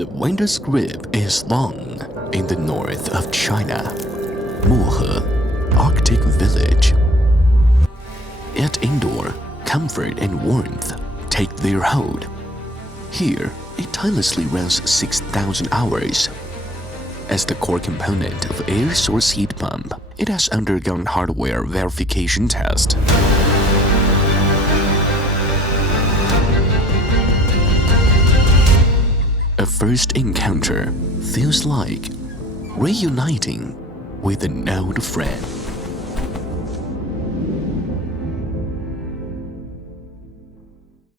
The winter's grip is long in the north of China, Mohe, Arctic village. Yet indoor, comfort and warmth take their hold. Here, it tirelessly runs 6,000 hours. As the core component of air source heat pump, it has undergone hardware verification test. A first encounter feels like reuniting with an old friend.